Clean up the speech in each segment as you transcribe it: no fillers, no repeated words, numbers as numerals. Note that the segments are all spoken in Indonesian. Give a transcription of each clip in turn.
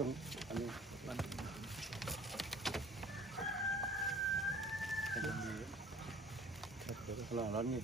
langsung lolonnya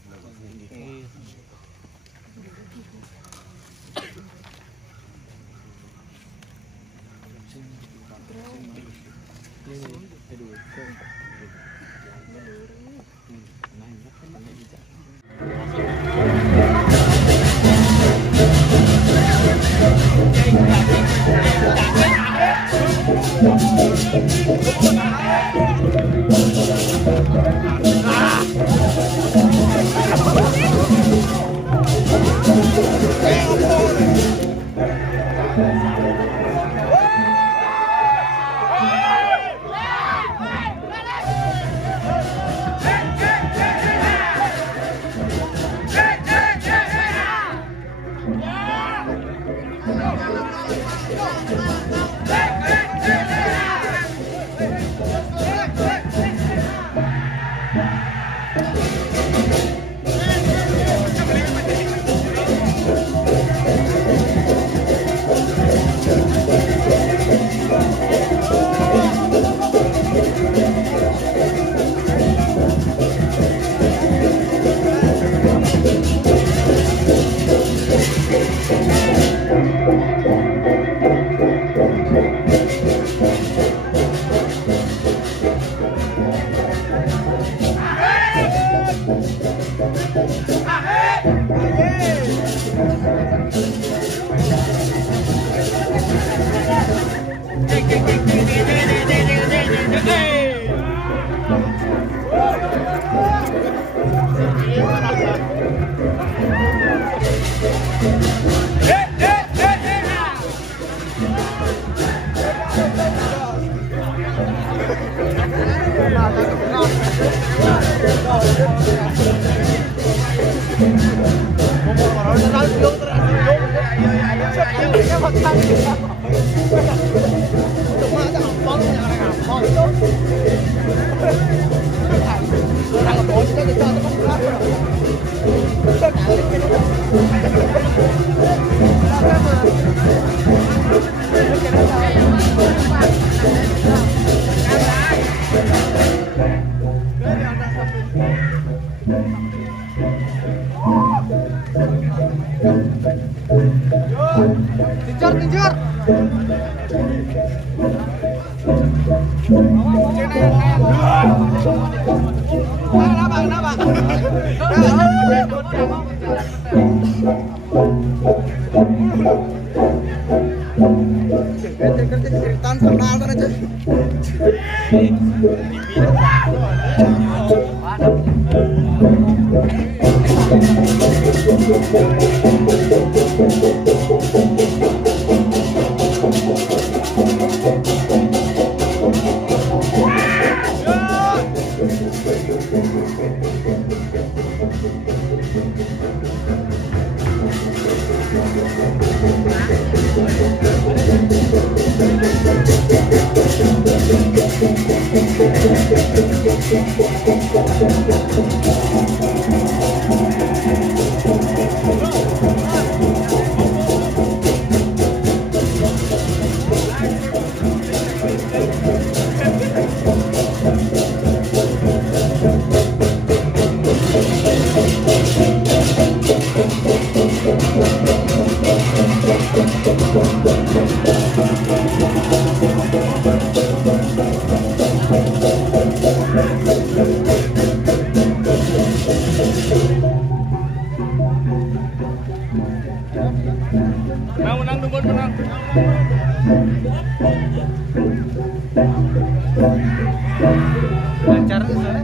Kejar. Menang dukun menang. Lancar soalnya.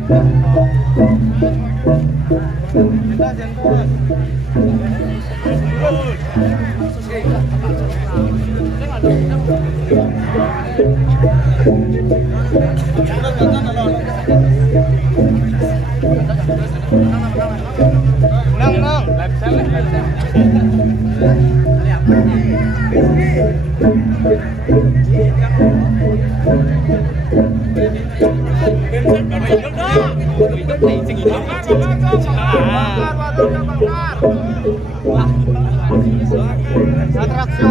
Kita jangan kuat. Menang. Atraksi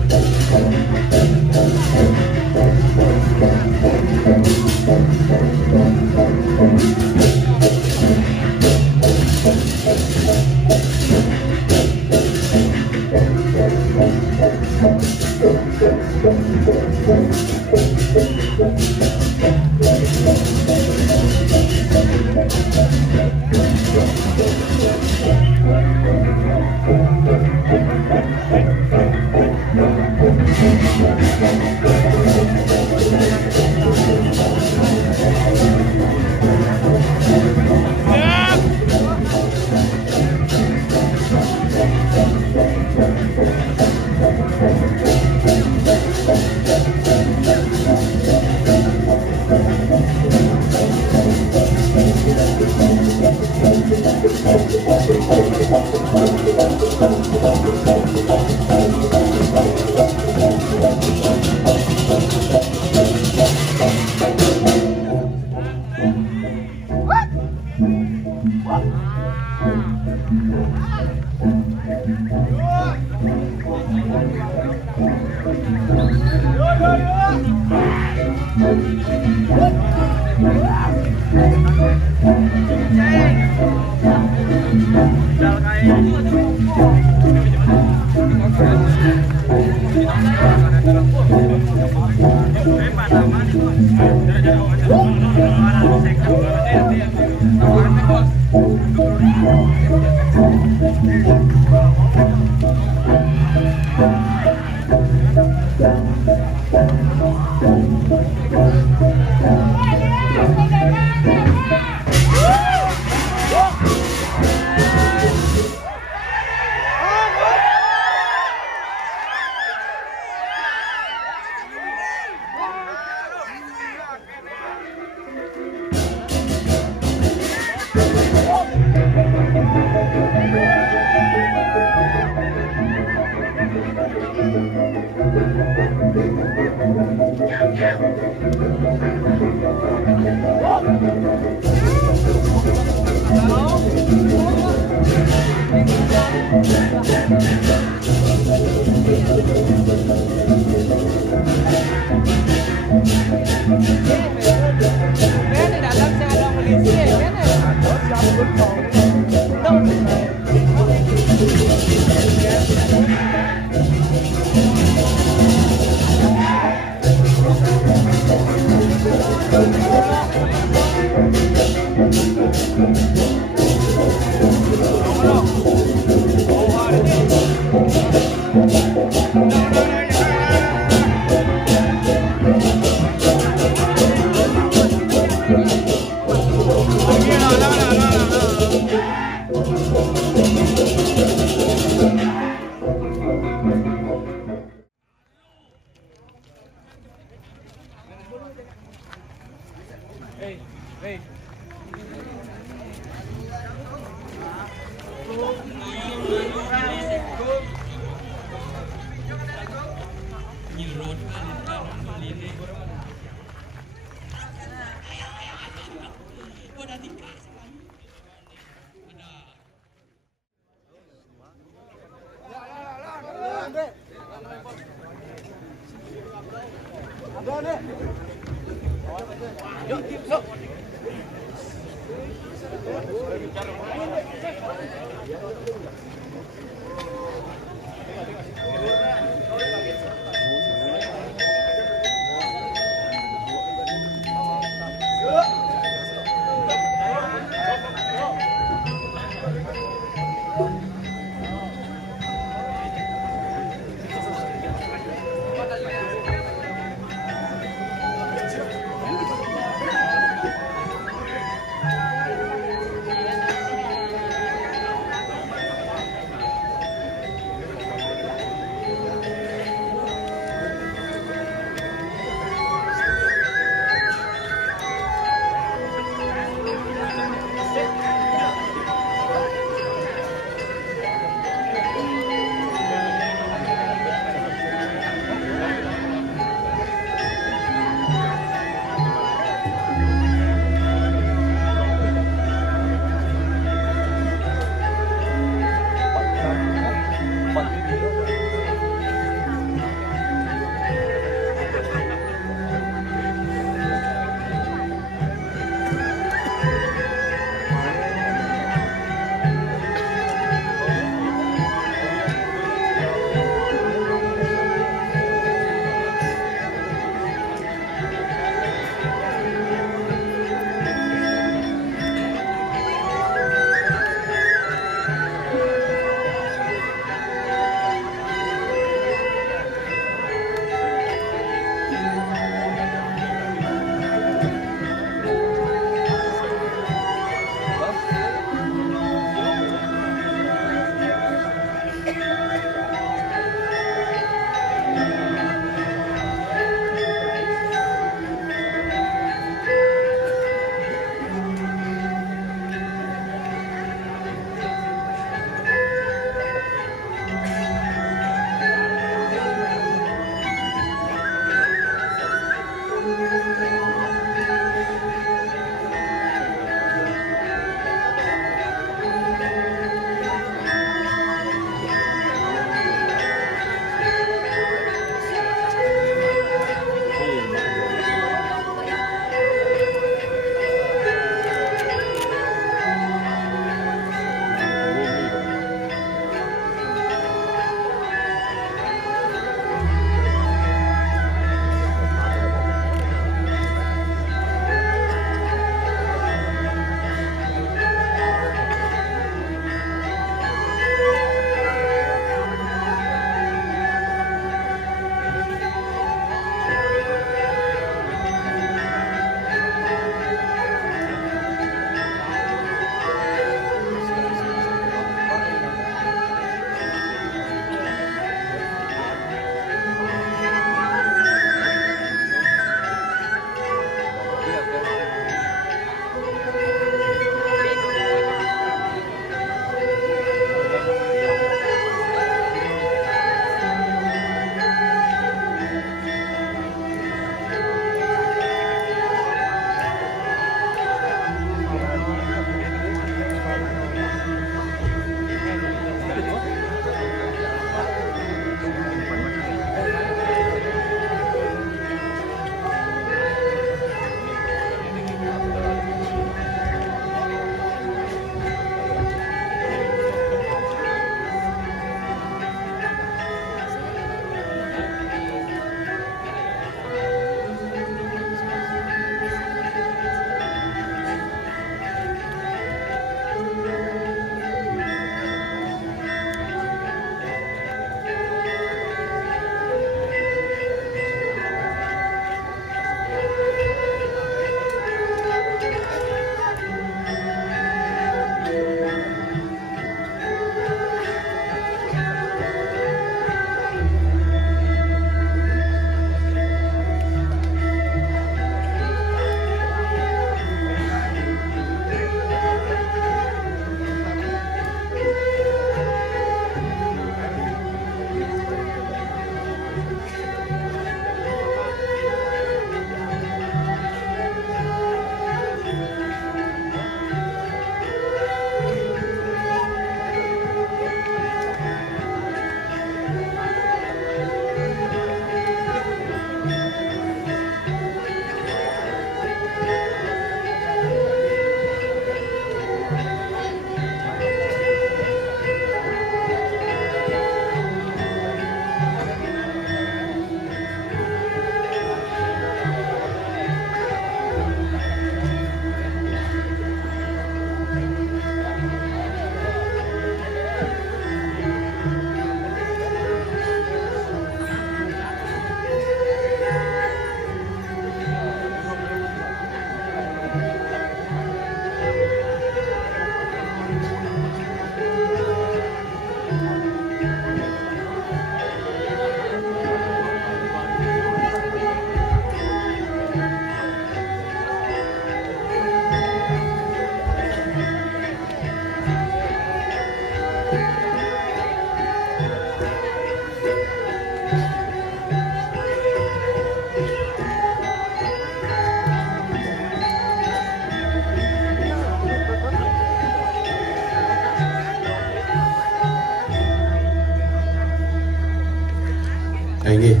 Nggih,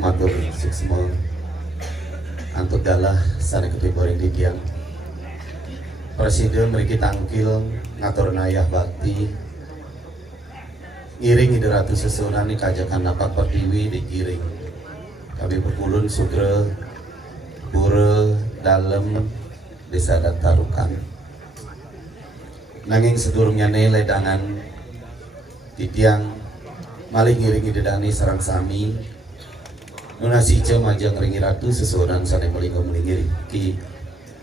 matur suksma antuk dalah sane ketiboring didiang. Presiden mriki tangkil ngatur nayah bakti ngiring ide ratu sesunan kajakan napak pertiwi dikiring kami berkulun sugre pura dalem desa Datarukan nanging sedurungnya ledangan titiang malih ngiring ide dani sarang sami nunasi ijo majang ringi ratu sesunan sane melinggo melingiri ki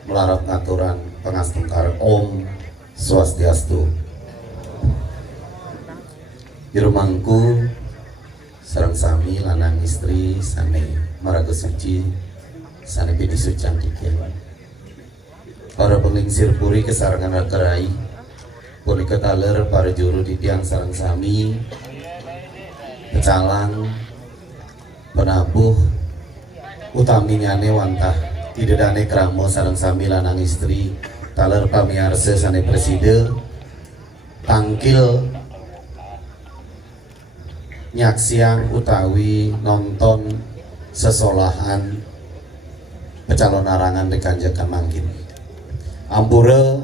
melarap ngaturan pengastengkar Om Swastiastu. Di rumangku sareng sami lanang istri sane maraga suci sane pidi sucan dikian. Para penglingsir puri kesarangan kerai punika taler para juru di tiang sareng sami pecalang penabuh utami nyane wantah tidak dane kramo sareng sami lanang istri taler pamiarsa sane presiden tangkil nyaksiang utawi nonton sesolahan pecalon arangan dikanjakan mangkin ampura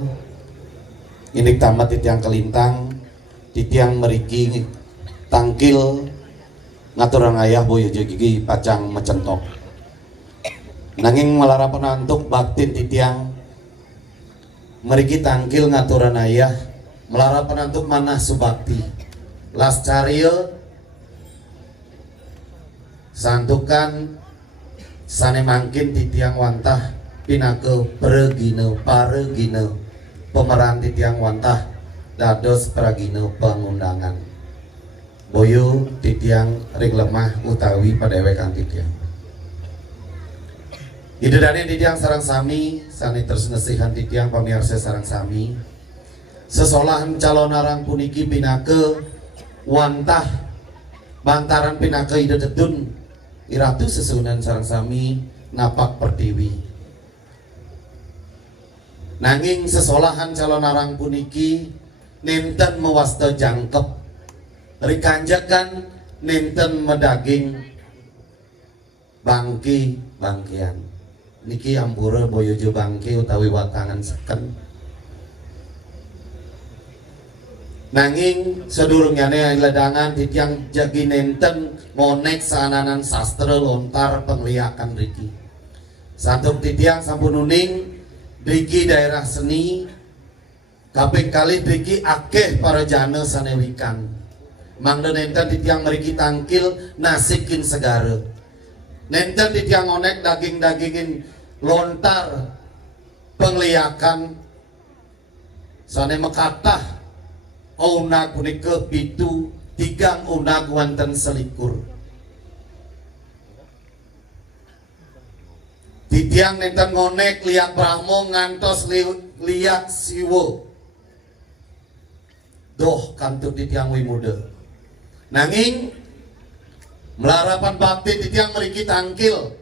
ini tamat titiang kelintang titiang meriki tangkil ngaturan ayah boyo gigi pacang mecentok nanging malara penantuk baktin titiang meriki tangkil ngaturan ayah melara penantuk manah subakti las caril santukan sane mangkin titiang wantah pinake peregine paregine pemeran titiang wantah dados pragine pengundangan boyo titiang ring lemah utawi padewekan titiang idedane titiang sarang sami sane tersenesihan titiang pamirsa sarang sami sesolahan calon arang puniki pinake wantah bantaran pinake ide dedun iratu sesunan sarang sami napak pertiwi nanging sesolahan calon arang puniki nenten mewasta jangkep rikanjakan nenten medaging bangki bangkian niki ampura boyojo bangki utawi watangan seken nanging sedurungnya ledangan titiang jagi nenten monek saananan sastra lontar pengliakan riki santuk titiang sampun uning riki daerah seni kaping kali riki akeh para jana sanewikan mangda nenten titiang meriki tangkil nasikin segara nenten titiang onek daging-dagingin lontar pengliakan sane mekatah unag punika pitu tigang unag wonten selikur titiang nenten ngonek liak brahmo ngantos liak siwo doh kantut titiang wimuda nanging melarapan bakti titiang meriki tangkil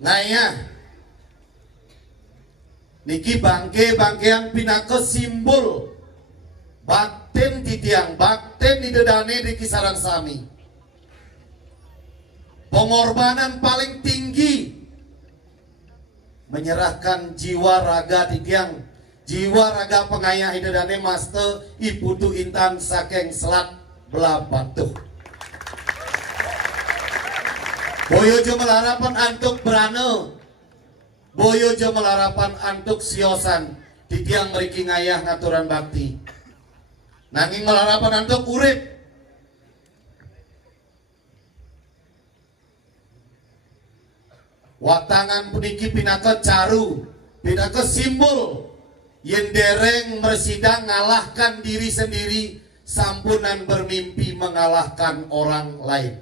ngayah niki bangkean pinake simbol bakten titiang bakten di dedane di kisaran sami pengorbanan paling tinggi menyerahkan jiwa raga titiang jiwa raga pengayah di dedane master iputu intan saking selat belah batuh boyojo melarapan antuk berane boyojo melarapan antuk siosan titiang meriki ngayah ngaturan bakti nanging melarapan antuk urip watangan puniki pinaka caru pinaka simbol yen dereng mersidang ngalahkan diri sendiri sampunan bermimpi mengalahkan orang lain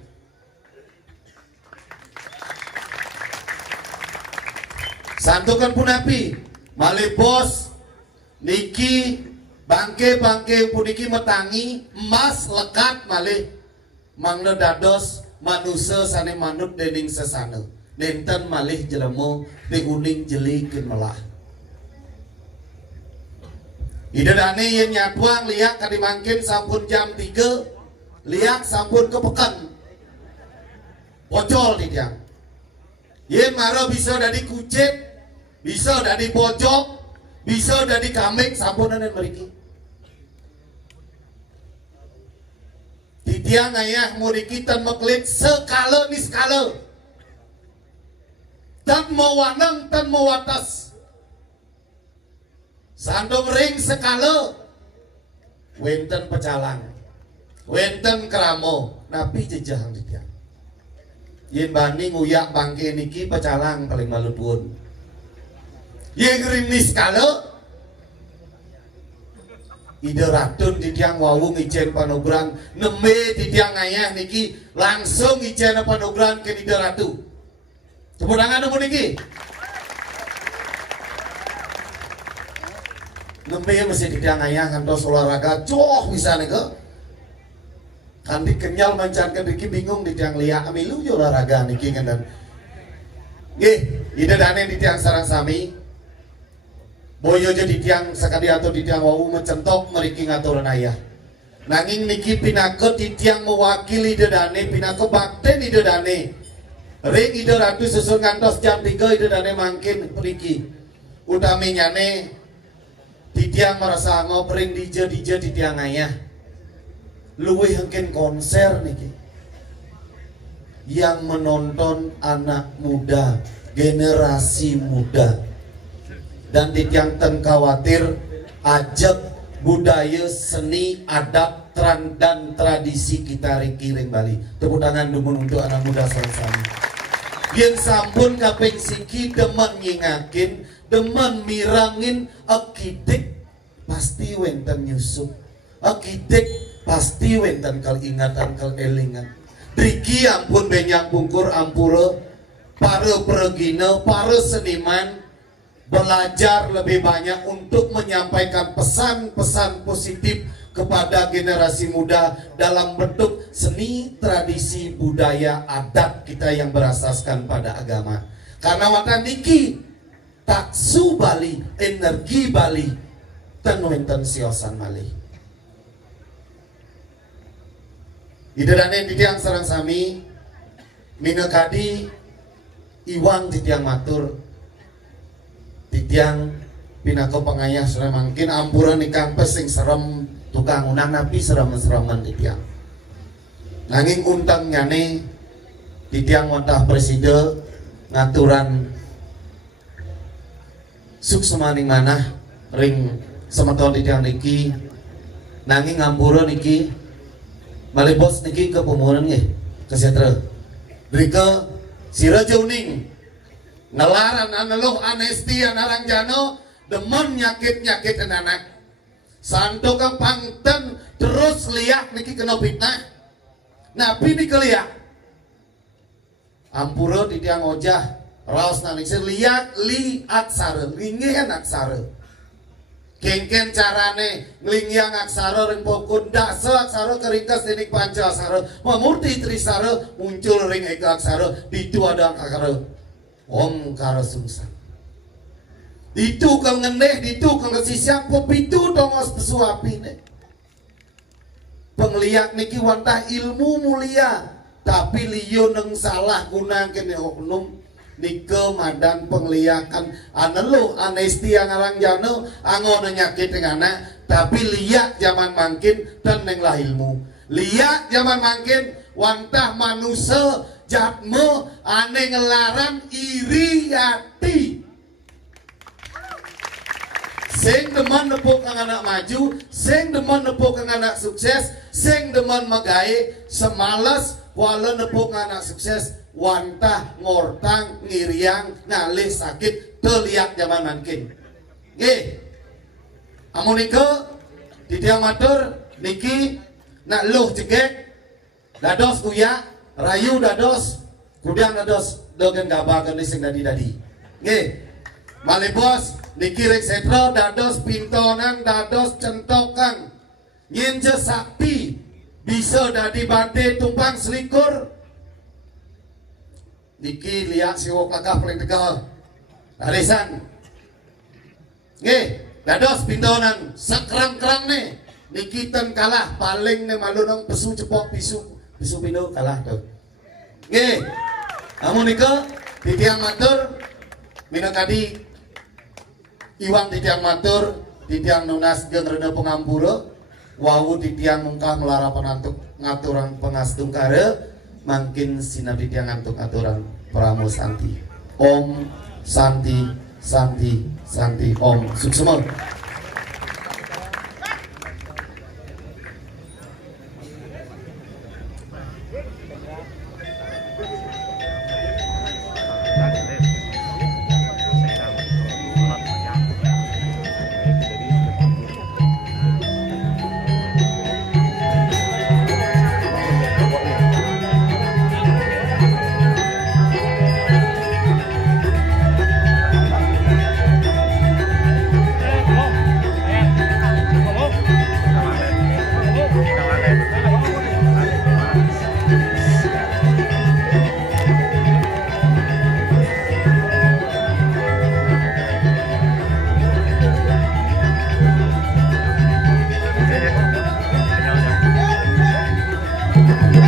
santukan punapi malih bos niki bangke puniki metangi emas lekat malih mangna dados manusia sane manut dening sesana nenten malih jelema diuning jelikeun melah idedane yen nyatuang liak kadimangkin sampun jam 3 liak sampun kepekan bocol di tiang. Yen maro bisa dari kucit, bisa dari bojok, bisa dari kambing sampunan dan meriki. Di tiang ayah muriki tan meklit sekala ni sekala. Tan mau wanang tan mau watas. Sandung ring sekala. Wenten pecalang. Wenten keramo. Napi jejahang di tiang. Yen bani nguyak bangke niki pecalang paling malu pun. Yen ring ni sekala. Ide ratun di tiang wawung ijen panugrang. Nembe di tiang ayah niki langsung ijen panugrang ke ide ratu. Tepuk tangan dulu niki. Nembe mesti di tiang ayah kantos olahraga coh bisa nih ke. Kan dikenyal mancankan niki bingung di tiang liak amilu jo olahraga niki kan dan. Nggih, ide dane di tiang sarang sami. Boyo jadi tiang sakadi atau di tiang wawu mencentok meriki ngaturan ayah. Nanging niki pinake di tiang mewakili dedane pinake bakten di dedane. Ring ide ratu susun ngantos jam 3 ide dane mangkin periki. Utaminya ne di tiang merasa ngopring dije di tiang ayah. Luwih hengkin konser niki. Yang menonton anak muda, generasi muda. Dan di tiang ten khawatir ajak budaya seni adat dan tradisi kita ring Bali. Tepuk tangan dumun untuk anak muda sama-sama. Yen sampun kaping siki demen ngingakin, demen mirangin akidik pasti wenten nyusup. Akidik pasti wenten kal ingatan kal elingan. Driki ampun benyang bungkur ampura para peregina, para seniman belajar lebih banyak untuk menyampaikan pesan-pesan positif kepada generasi muda dalam bentuk seni, tradisi, budaya, adat kita yang berasaskan pada agama. Karena watan niki taksu Bali, energi Bali, ten wenten siosan malih. Idedane di tiang sarang sami, minekadi iwang di tiang matur. Titiang pinako pengayah sudah mungkin ampuran ikan pesing serem tukang unang napi serem-sereman titiang. Nanging untang nyane titiang wantah presiden ngaturan suksemaning manah ring semeton titiang niki nanging ampuran niki malibos niki ke pemunan nggih kesetra. Drika sira jauning ngelaran aneluh anesti anarang jano demen nyakit anak santo ke pangten terus liak niki kena fitnah nabi niki liak ampura di tiang ojah raos nanisir liak aksara lingihan aksara kengken carane nglingiang aksara ring pokun dasa aksara keringkas dinik panca aksara memurti trisara muncul ring eka aksara ditu ada aksara Om karo sungsang. Itu kang ngendeh, itu kang kesisiak, itu tongos pesuapine. Pengliak niki wantah ilmu mulia, tapi liyo neng salah gunakan oknum nike madan pengliakan anelo anesti yang arang jano angon nyakit ngana, tapi liak zaman mangkin dan neng lah ilmu. Liak zaman mangkin wantah manusia jatmu ane ngelaran iri hati. Sing demen nepuk kang anak maju, sing demen nepuk kang anak sukses, sing demen magae semalas wala nepuk kang anak sukses wantah ngortang ngiriang ngalih sakit teliak zaman mangkin. Nggih. Amun nika di tiang matur niki nak luh jegek dados uya rayu dados kudang dados dogen gabakan sing dadi-dadi. Nggih. Malibos niki rek setro dados pintonan dados centokan. Nyenje sakti bisa dadi bade tumpang selikur. Niki liak siwok kakak paling tegal. Arisan. Nggih, dados pintonan sakrang-krang nih. Niki ten kalah paling ne malunong pesu cepok pisu pindo kalah tuh. Nggih. Amun nika titiang matur minangkadi Iwang titiang matur, titiang nunas jeung Rena Pengampura, wawu titiang mungkah melarapan antuk ngaturan pengastung kare, mangkin sinar titiang antuk aturan Pramo Santi. Om Santi Santi Santi Om Suksema.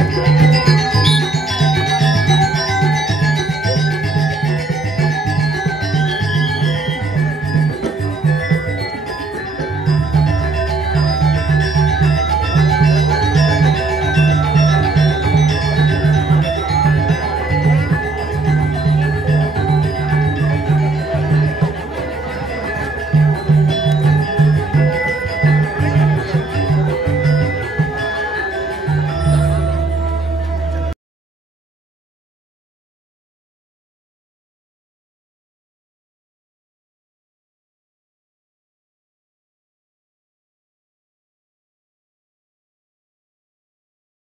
Thank you.